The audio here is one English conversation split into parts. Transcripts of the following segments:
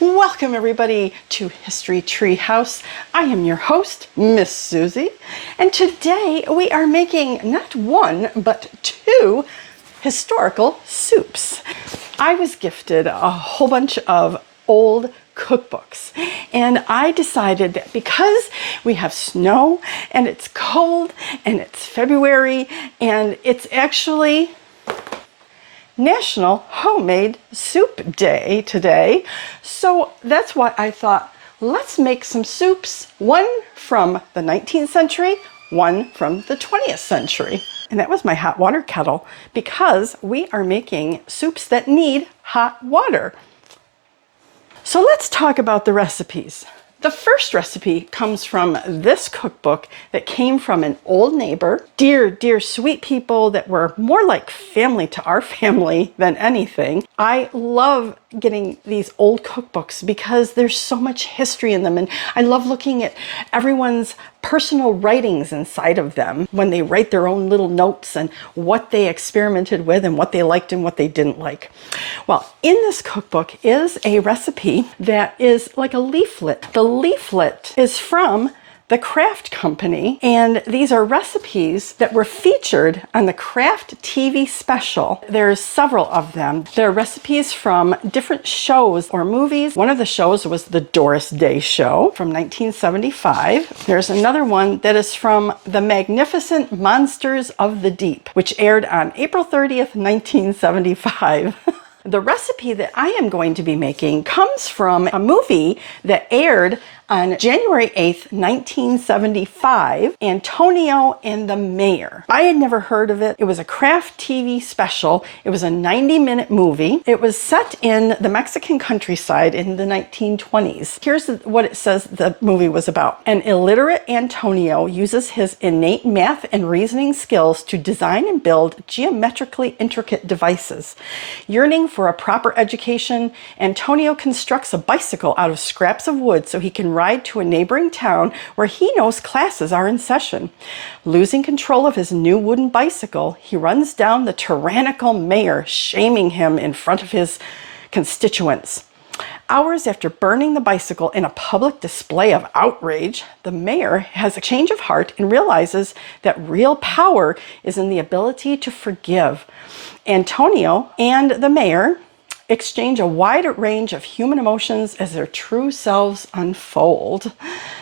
Welcome everybody to History Treehouse. I am your host, Miss Susie, and today we are making not one, but two historical soups. I was gifted a whole bunch of old cookbooks, and I decided that because we have snow and it's cold and it's February and it's actually National Homemade Soup Day today. So that's why I thought, let's make some soups, one from the 19th century, one from the 20th century. And that was my hot water kettle because we are making soups that need hot water. So let's talk about the recipes. The first recipe comes from this cookbook that came from an old neighbor. Dear, dear sweet people that were more like family to our family than anything. I love getting these old cookbooks because there's so much history in them, and I love looking at everyone's personal writings inside of them when they write their own little notes and what they experimented with and what they liked and what they didn't like. Well, in this cookbook is a recipe that is like a leaflet. The leaflet is from the Kraft Company, and these are recipes that were featured on the Kraft TV special. There's several of them. They're recipes from different shows or movies. One of the shows was the Doris Day Show from 1975. There's another one that is from The Magnificent Monsters of the Deep, which aired on April 30th, 1975. The recipe that I am going to be making comes from a movie that aired on January 8th, 1975, Antonio and the Mayor. I had never heard of it. It was a Kraft TV special. It was a 90-minute movie. It was set in the Mexican countryside in the 1920s. Here's what it says the movie was about. An illiterate Antonio uses his innate math and reasoning skills to design and build geometrically intricate devices. Yearning for a proper education, Antonio constructs a bicycle out of scraps of wood so he can ride to a neighboring town where he knows classes are in session. Losing control of his new wooden bicycle, he runs down the tyrannical mayor, shaming him in front of his constituents. Hours after burning the bicycle in a public display of outrage, the mayor has a change of heart and realizes that real power is in the ability to forgive. Antonio and the mayor exchange a wide range of human emotions as their true selves unfold.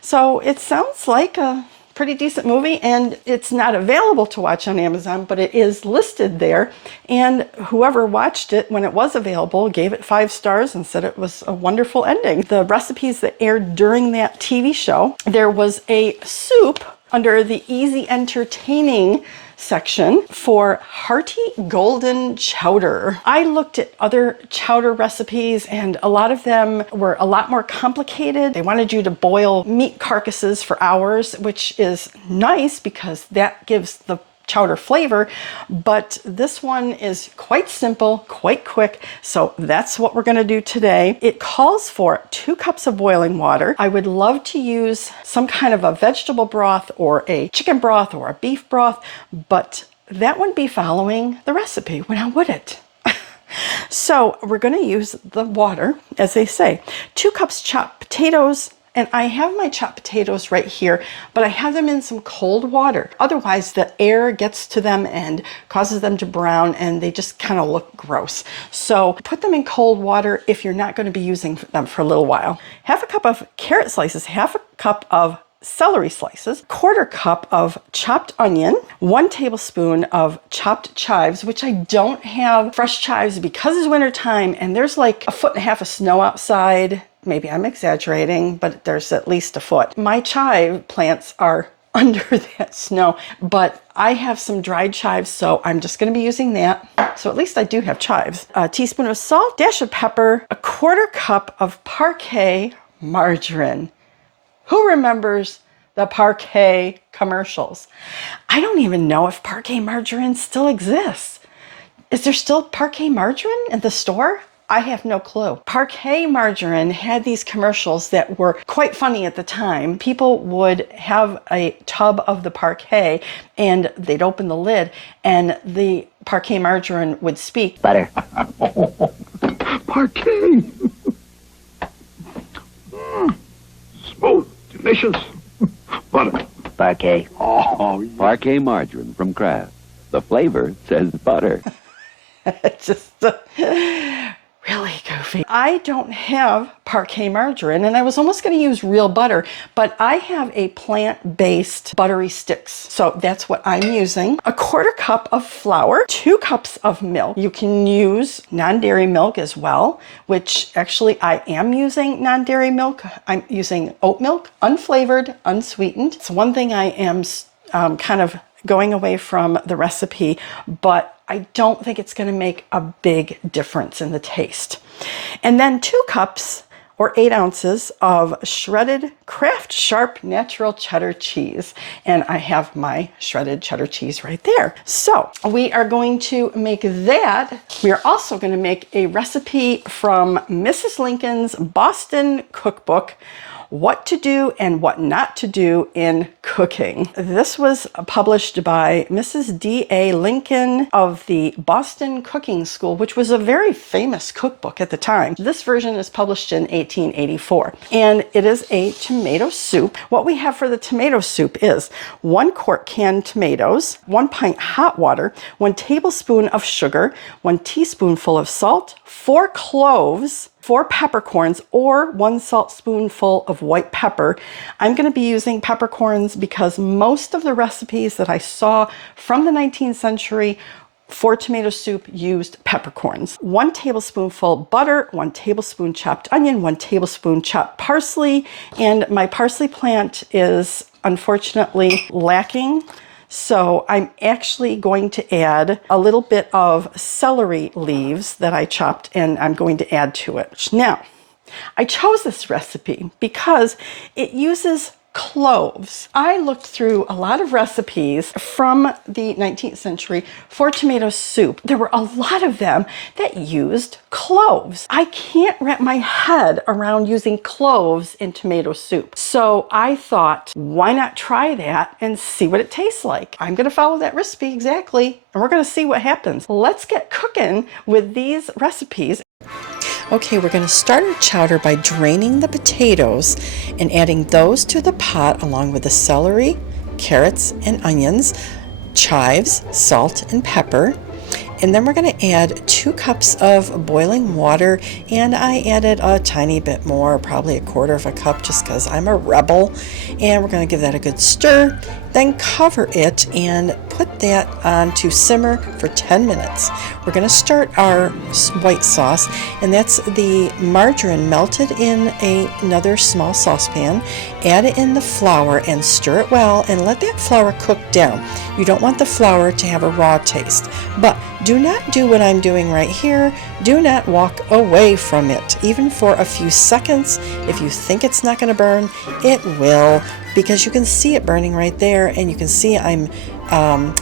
So it sounds like a pretty decent movie, and it's not available to watch on Amazon, but it is listed there. And whoever watched it when it was available gave it 5 stars and said it was a wonderful ending. The recipes that aired during that TV show, there was a soup under the easy entertaining section for Hearty Golden Chowder. I looked at other chowder recipes and a lot of them were a lot more complicated. They wanted you to boil meat carcasses for hours, which is nice because that gives the chowder flavor, but this one is quite simple, quite quick, so that's what we're going to do today. It calls for 2 cups of boiling water. I would love to use some kind of a vegetable broth or a chicken broth or a beef broth, but that wouldn't be following the recipe. Now would it? So we're going to use the water, as they say. 2 cups chopped potatoes. And I have my chopped potatoes right here, but I have them in some cold water. Otherwise, the air gets to them and causes them to brown, and they just kind of look gross. So put them in cold water if you're not going to be using them for a little while. Half a cup of carrot slices, half a cup of celery slices, 1/4 cup of chopped onion, 1 tablespoon of chopped chives, which I don't have fresh chives because it's winter time and there's like 1.5 feet of snow outside. Maybe I'm exaggerating, but there's at least 1 foot. My chive plants are under that snow, but I have some dried chives, so I'm just going to be using that. So at least I do have chives. A teaspoon of salt, dash of pepper, 1/4 cup of Parquet margarine. Who remembers the Parquet commercials? I don't even know if Parquet margarine still exists. Is there still Parquet margarine in the store? I have no clue. Parquet margarine had these commercials that were quite funny at the time. People would have a tub of the Parquet and they'd open the lid and the Parquet margarine would speak. Butter. Parquet. delicious. Butter. Parquet. Oh, Parquet margarine from Kraft. The flavor says butter. It's just really goofy. I don't have Parquet margarine, and I was almost going to use real butter, but I have a plant-based buttery sticks. So that's what I'm using. A 1/4 cup of flour, 2 cups of milk. You can use non-dairy milk as well, which actually I am using non-dairy milk. I'm using oat milk, unflavored, unsweetened. It's one thing I am kind of going away from the recipe, but I don't think it's going to make a big difference in the taste. And then 2 cups or 8 ounces of shredded Kraft Sharp natural cheddar cheese. And I have my shredded cheddar cheese right there. So we are going to make that. We are also going to make a recipe from Mrs. Lincoln's Boston Cookbook, What to Do and What Not to Do in Cooking. This was published by Mrs. D.A. Lincoln of the Boston Cooking School, which was a very famous cookbook at the time. This version is published in 1884, and it is a tomato soup. What we have for the tomato soup is 1 quart canned tomatoes, 1 pint hot water, 1 tablespoon of sugar, 1 teaspoonful of salt, 4 cloves, 4 peppercorns, or 1 saltspoonful of white pepper. I'm going to be using peppercorns because most of the recipes that I saw from the 19th century for tomato soup used peppercorns. 1 tablespoonful butter, 1 tablespoon chopped onion, 1 tablespoon chopped parsley, and my parsley plant is unfortunately lacking. So I'm actually going to add a little bit of celery leaves that I chopped, and I'm going to add to it. Now, I chose this recipe because it uses cloves. I looked through a lot of recipes from the 19th century for tomato soup. There were a lot of them that used cloves. I can't wrap my head around using cloves in tomato soup. So I thought, why not try that and see what it tastes like? I'm going to follow that recipe exactly, and we're going to see what happens. Let's get cooking with these recipes. Okay, we're going to start our chowder by draining the potatoes and adding those to the pot along with the celery, carrots, and onions, chives, salt, and pepper. And then we're going to add 2 cups of boiling water, and I added a tiny bit more, probably 1/4 cup, just because I'm a rebel. And we're going to give that a good stir, then cover it and put that on to simmer for 10 minutes. We're going to start our white sauce, and that's the margarine melted in another small saucepan. Add it in the flour and stir it well, and let that flour cook down. You don't want the flour to have a raw taste, but do not do what I'm doing right here. Do not walk away from it, even for a few seconds. If you think it's not going to burn, it will, because you can see it burning right there, and you can see I'm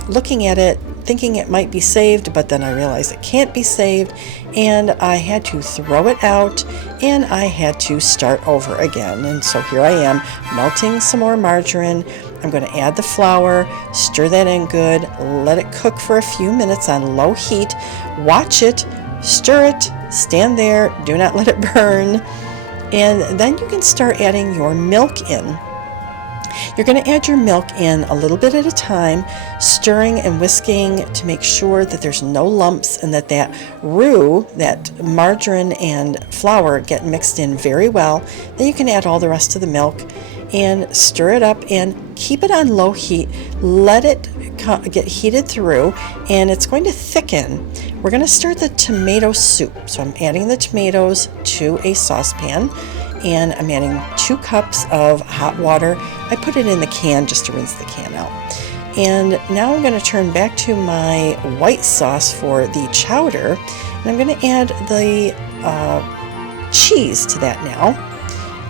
looking at it thinking it might be saved, but then I realized it can't be saved, and I had to throw it out, and I had to start over again. And so here I am melting some more margarine. I'm going to add the flour, stir that in good, let it cook for a few minutes on low heat. Watch it, stir it, stand there, do not let it burn, and then you can start adding your milk in. You're going to add your milk in a little bit at a time, stirring and whisking to make sure that there's no lumps and that that roux, that margarine and flour, get mixed in very well. Then you can add all the rest of the milk and stir it up and keep it on low heat. Let it get heated through, and it's going to thicken. We're going to start the tomato soup. So I'm adding the tomatoes to a saucepan, and I'm adding 2 cups of hot water. I put it in the can just to rinse the can out. And now I'm going to turn back to my white sauce for the chowder, and I'm going to add the cheese to that now.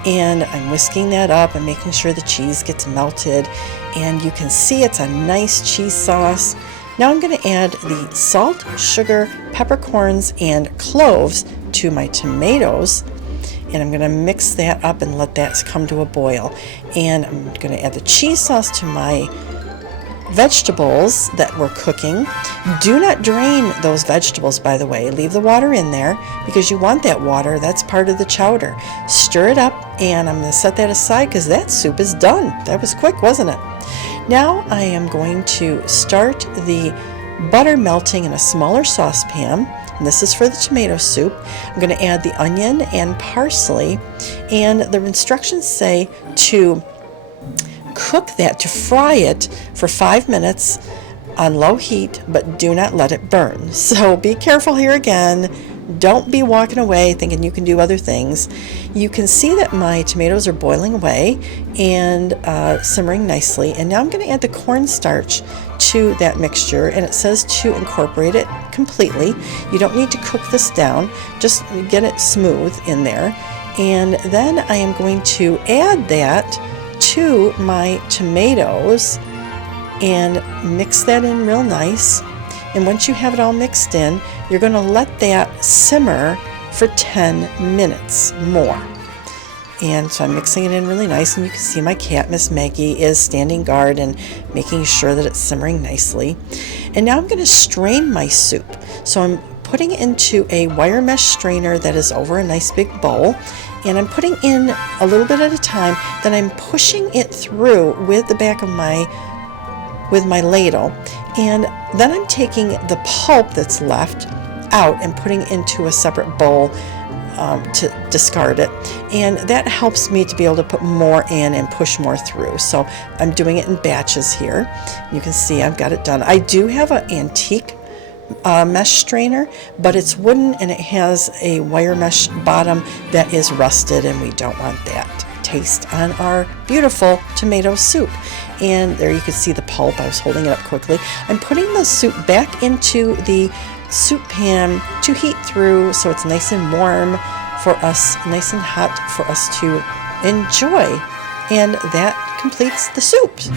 And I'm whisking that up and making sure the cheese gets melted, and you can see it's a nice cheese sauce. Now I'm going to add the salt, sugar, peppercorns, and cloves to my tomatoes, and I'm going to mix that up and let that come to a boil. And I'm going to add the cheese sauce to my vegetables that we're cooking. Do not drain those vegetables, by the way. Leave the water in there because you want that water. That's part of the chowder. Stir it up, and I'm going to set that aside because that soup is done. That was quick, wasn't it? Now I am going to start the butter melting in a smaller saucepan. And this is for the tomato soup. I'm going to add the onion and parsley, and the instructions say to cook that, to fry it for 5 minutes on low heat, but do not let it burn. So be careful here again. Don't be walking away thinking you can do other things. You can see that my tomatoes are boiling away and simmering nicely. And now I'm going to add the cornstarch to that mixture, and it says to incorporate it completely. You don't need to cook this down, just get it smooth in there. And then I am going to add that to my tomatoes and mix that in real nice. And once you have it all mixed in, you're going to let that simmer for 10 minutes more. And so I'm mixing it in really nice, and you can see my cat, Miss Maggie, is standing guard and making sure that it's simmering nicely. And now I'm going to strain my soup. So I'm putting it into a wire mesh strainer that is over a nice big bowl, and I'm putting in a little bit at a time. Then I'm pushing it through with the back of my ladle, and then I'm taking the pulp that's left out and putting it into a separate bowl to discard it, and that helps me to be able to put more in and push more through. So I'm doing it in batches here. You can see I've got it done. I do have an antique mesh strainer, but it's wooden and it has a wire mesh bottom that is rusted, and we don't want that taste on our beautiful tomato soup. And there you can see the pulp. I was holding it up quickly. I'm putting the soup back into the soup pan to heat through so it's nice and warm for us, nice and hot for us to enjoy. And that completes the soups.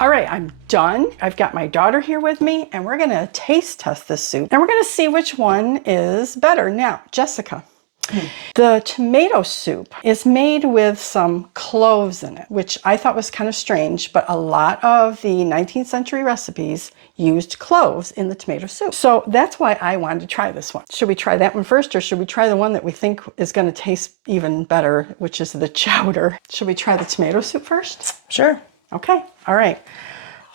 All right, I'm done. I've got my daughter here with me, and we're gonna taste test this soup, and we're gonna see which one is better. Now, Jessica, the tomato soup is made with some cloves in it, which I thought was kind of strange, but a lot of the 19th century recipes used cloves in the tomato soup. So that's why I wanted to try this one. Should we try that one first, or should we try the one that we think is going to taste even better, which is the chowder? Should we try the tomato soup first? Sure. Okay. All right.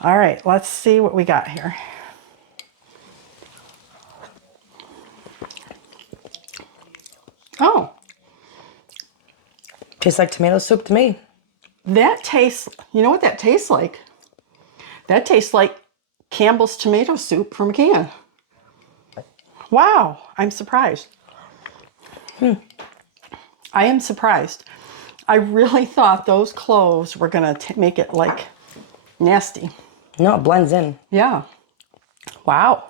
All right. Let's see what we got here. Oh, Tastes like tomato soup to me. that tastes, you know what that tastes like? That tastes like Campbell's tomato soup from a can. Wow, I'm surprised. I am surprised. I really thought those cloves were gonna make it like nasty. No, it blends in. Yeah. Wow.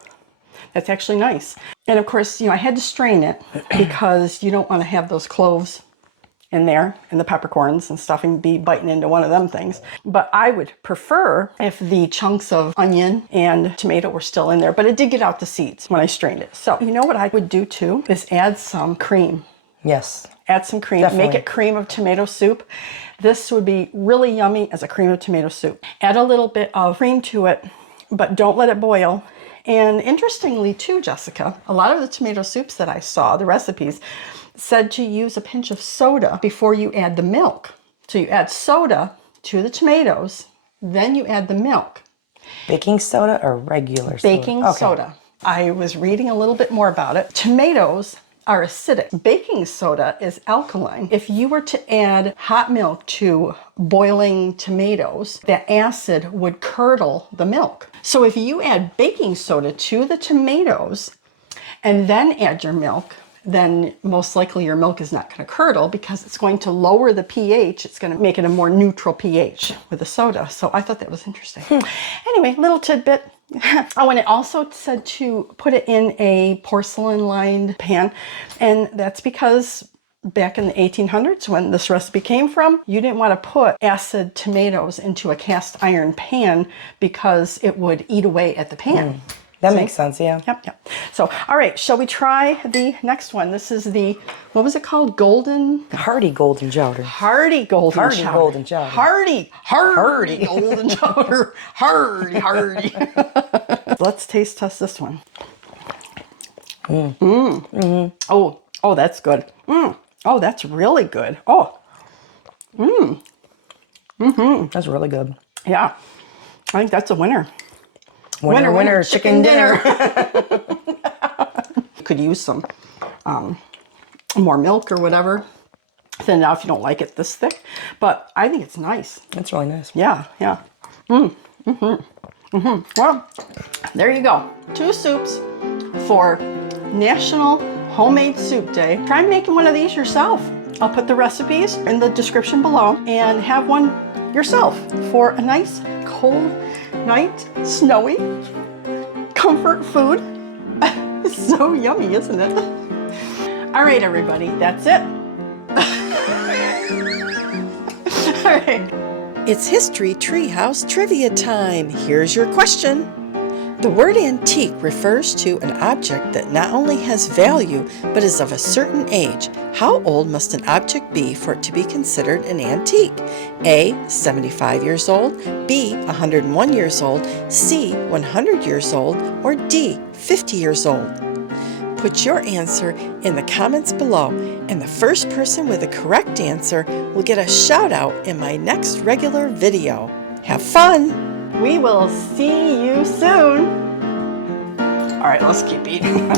That's actually nice. And of course, you know, I had to strain it because you don't want to have those cloves in there and the peppercorns and stuff and be biting into one of them things. But I would prefer if the chunks of onion and tomato were still in there, but it did get out the seeds when I strained it. So you know what I would do too is add some cream. Yes. Add some cream, Definitely. make it cream of tomato soup. This would be really yummy as a cream of tomato soup. Add a little bit of cream to it, but don't let it boil. And interestingly too, Jessica, a lot of the tomato soups that I saw, the recipes, said to use a pinch of soda before you add the milk. So you add soda to the tomatoes, then you add the milk. Baking soda or regular soda? Baking Okay. soda. I was reading a little bit more about it. Tomatoes are acidic. Baking soda is alkaline. If you were to add hot milk to boiling tomatoes, the acid would curdle the milk. So if you add baking soda to the tomatoes and then add your milk, then most likely your milk is not going to curdle because it's going to lower the pH. It's going to make it a more neutral pH with the soda. So I thought that was interesting. Anyway, little tidbit. Oh, and it also said to put it in a porcelain-lined pan, and that's because back in the 1800s when this recipe came from, you didn't want to put acid tomatoes into a cast iron pan because it would eat away at the pan. That See? makes sense, yeah. Yep, yep. So, all right, shall we try the next one? This is the, what was it called? Hearty Golden Chowder. Hearty Golden Hearty Chowder. Golden Chowder. Hearty Golden Chowder. Hearty. Let's taste test this one. Oh, that's good. Oh, that's really good. Oh, That's really good. yeah. I think that's a winner. Winner, chicken dinner. Could use some more milk or whatever. Thin it out if you don't like it this thick. But I think it's nice. That's really nice. Yeah. Well, there you go. 2 soups for National Homemade Soup Day. Try making one of these yourself. I'll put the recipes in the description below and have one yourself for a nice cold night, snowy, comfort food. It's so yummy, isn't it? All right, everybody, that's it. All right. It's History Treehouse Trivia Time. Here's your question. The word antique refers to an object that not only has value, but is of a certain age. How old must an object be for it to be considered an antique? A, 75 years old, B, 101 years old, C, 100 years old, or D, 50 years old? Put your answer in the comments below, and the first person with the correct answer will get a shout out in my next regular video. Have fun! We will see you soon. All right, let's keep eating.